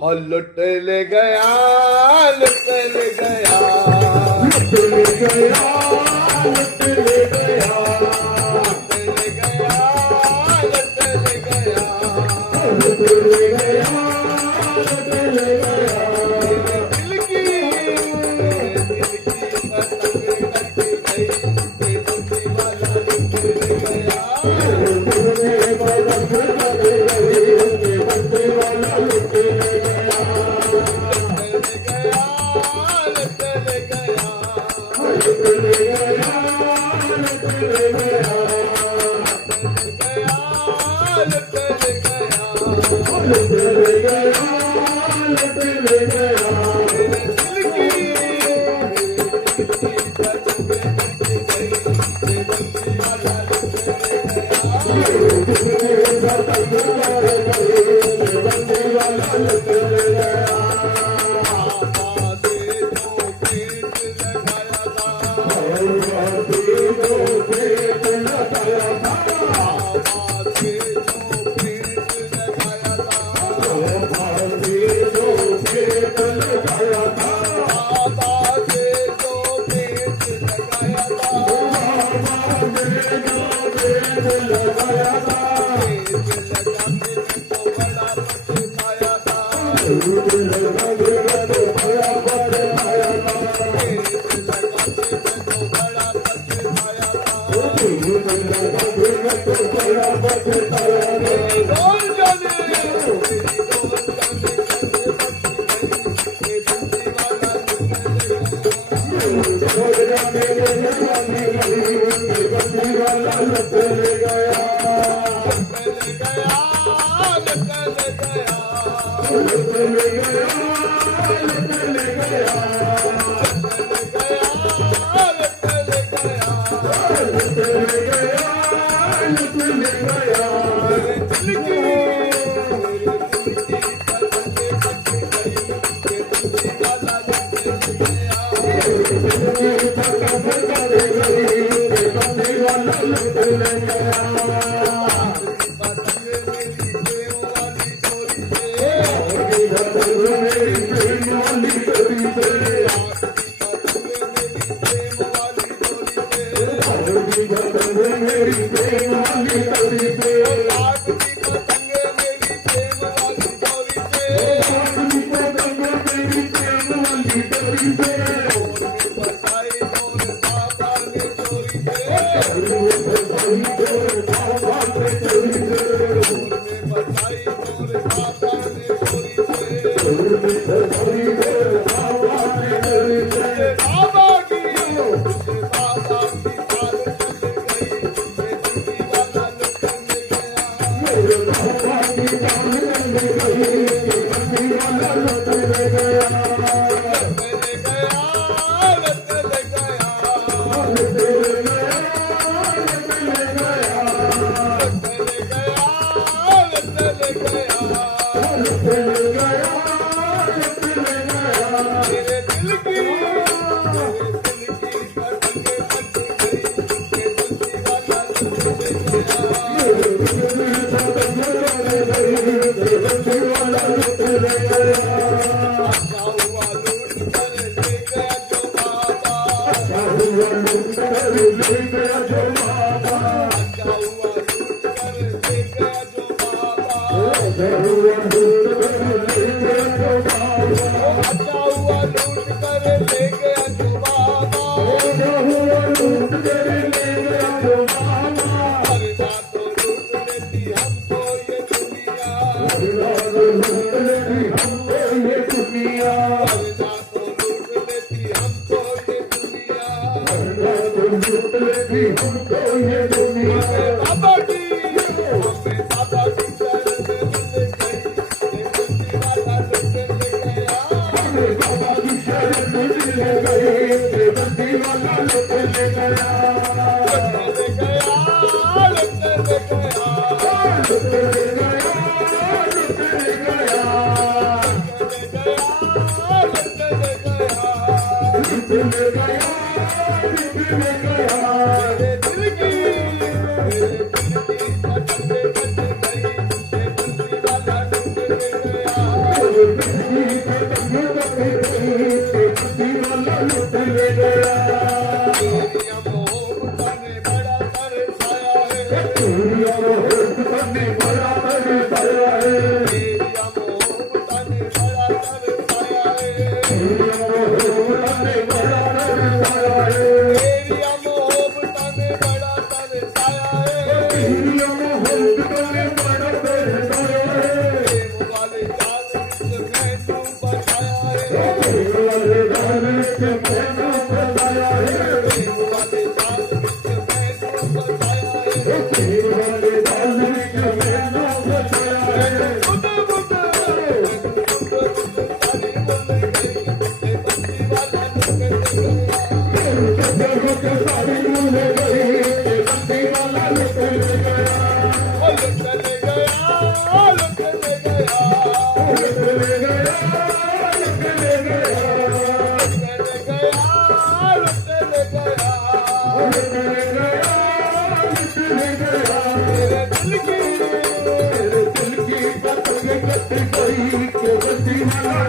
हो लुटल गया लुटल गया लुटल गया लुटल गया लुटल गया लुटल गया लुटल गया लुटल गया दिल की पतंग कट गई ये बंसी वाला लुटल गया Thank you. मैनू फसाया है प्रेम वाले जाल विच मैनू फसाया है प्रेम वाले जाल विच मैनू फसाया है बुद्ध बुद्ध सारी बोल गई ते बंसी वाला लुट गया सारी भूल गई कि बंसी वाला लुट गया ओ लुट ले गया ओ लुट ले गया लुट ले गया लुट ले गया तेरे दिल की तेरे दिल की बात कट गई कि बंसी वाला